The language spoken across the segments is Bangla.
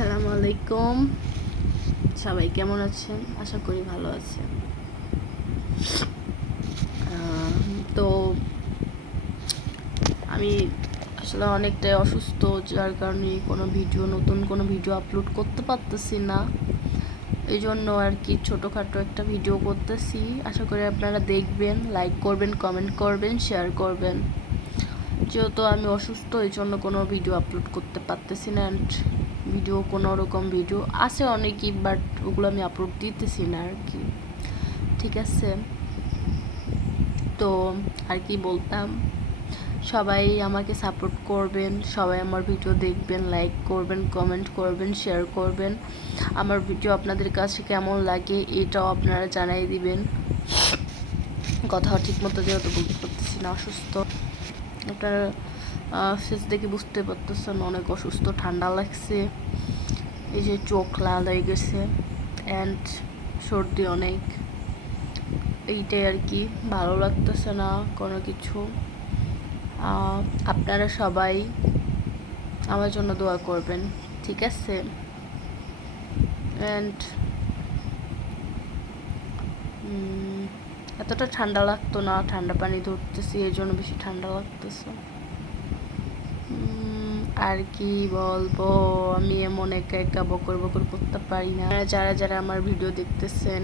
আসসালামু আলাইকুম, সবাই কেমন আছেন? আশা করি ভালো আছেন। তো আমি আসলে অনেকটাই অসুস্থ, যার কারণে নতুন কোনো ভিডিও আপলোড করতে পারতেছি না। এই জন্য আর কি ছোটোখাটো একটা ভিডিও করতেছি। আশা করি আপনারা দেখবেন, লাইক করবেন, কমেন্ট করবেন, শেয়ার করবেন। যেহেতু আমি অসুস্থ, এই জন্য কোনো ভিডিও আপলোড করতে পারতেছি না। কোনো রকম ভিডিও আছে অনেকই, বাট ওগুলো আমি আপলোড দিতেছি না আর কি। ঠিক আছে, তো আর কি বলতাম, সবাই আমাকে সাপোর্ট করবেন, সবাই আমার ভিডিও দেখবেন, লাইক করবেন, কমেন্ট করবেন, শেয়ার করবেন। আমার ভিডিও আপনাদের কাছে কেমন লাগে এটাও আপনারা জানাই দিবেন। কথা ঠিকমতো যেহেতু বলতে পারতেছি না, অসুস্থ। আপনারা ফেস দেখে বুঝতে পারতেছেন অনেক অসুস্থ, ঠান্ডা লাগছে, এই যে চোখ লাল হয়ে গেছে অ্যান্ড সর্দি অনেক। এইটাই আর কি, ভালো লাগতেছে না কোনো কিছু। আপনারা সবাই আমার জন্য দোয়া করবেন, ঠিক আছে? অ্যান্ড এতটা ঠান্ডা লাগতো না, ঠান্ডা পানি ধরতেছি, এই জন্য বেশি ঠান্ডা লাগতেছে। আর কি বলবো, আমি এমন একা একা বকর বকর করতে পারি না। যারা যারা আমার ভিডিও দেখতেছেন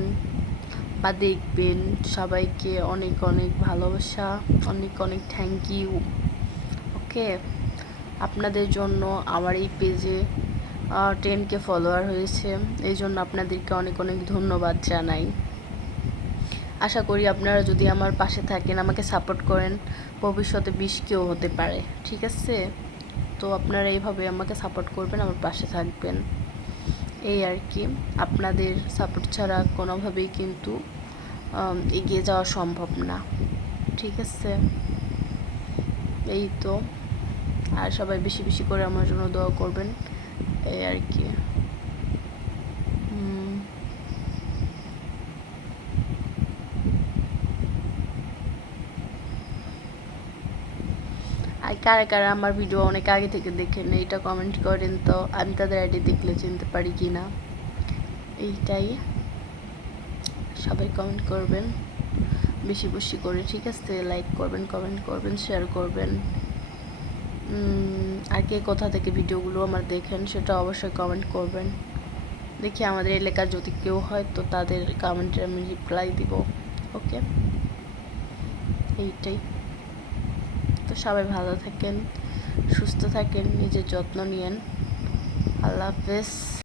বা দেখবেন, সবাইকে অনেক অনেক ভালোবাসা, অনেক অনেক থ্যাংক ইউ। ওকে, আপনাদের জন্য আমার এই পেজে 10K ফলোয়ার হয়েছে, এই জন্য আপনাদেরকে অনেক অনেক ধন্যবাদ জানাই। আশা করি আপনারা যদি আমার পাশে থাকেন, আমাকে সাপোর্ট করেন, ভবিষ্যতে 20Kও হতে পারে, ঠিক আছে? তো আপনারা এইভাবে আমাকে সাপোর্ট করবেন, আমার পাশে থাকবেন, এই আর কি। আপনাদের সাপোর্ট ছাড়া কোনোভাবেই কিন্তু এগিয়ে যাওয়া সম্ভব না, ঠিক আছে? এই তো, আর সবাই বেশি বেশি করে আমার জন্য দোয়া করবেন, এই আর কি। আর কারা কারা আমার ভিডিও অনেক আগে থেকে দেখেন এইটা কমেন্ট করেন, তো আমি তাদের আইডি দেখলে চিনতে পারি কি না, এইটাই। সবাই কমেন্ট করবেন বেশি বেশি করে, ঠিক আছে? লাইক করবেন, কমেন্ট করবেন, শেয়ার করবেন। আর কে কোথা থেকে ভিডিওগুলো আমার দেখেন সেটা অবশ্যই কমেন্ট করবেন। দেখি আমাদের এলাকার যদি কেউ হয় তো তাদের কমেন্টে আমি রিপ্লাই দিব। ওকে, এইটাই। তো সবাই ভালো থাকেন, সুস্থ থাকেন, নিজের যত্ন নিয়েন। আল্লাহ হাফেজ।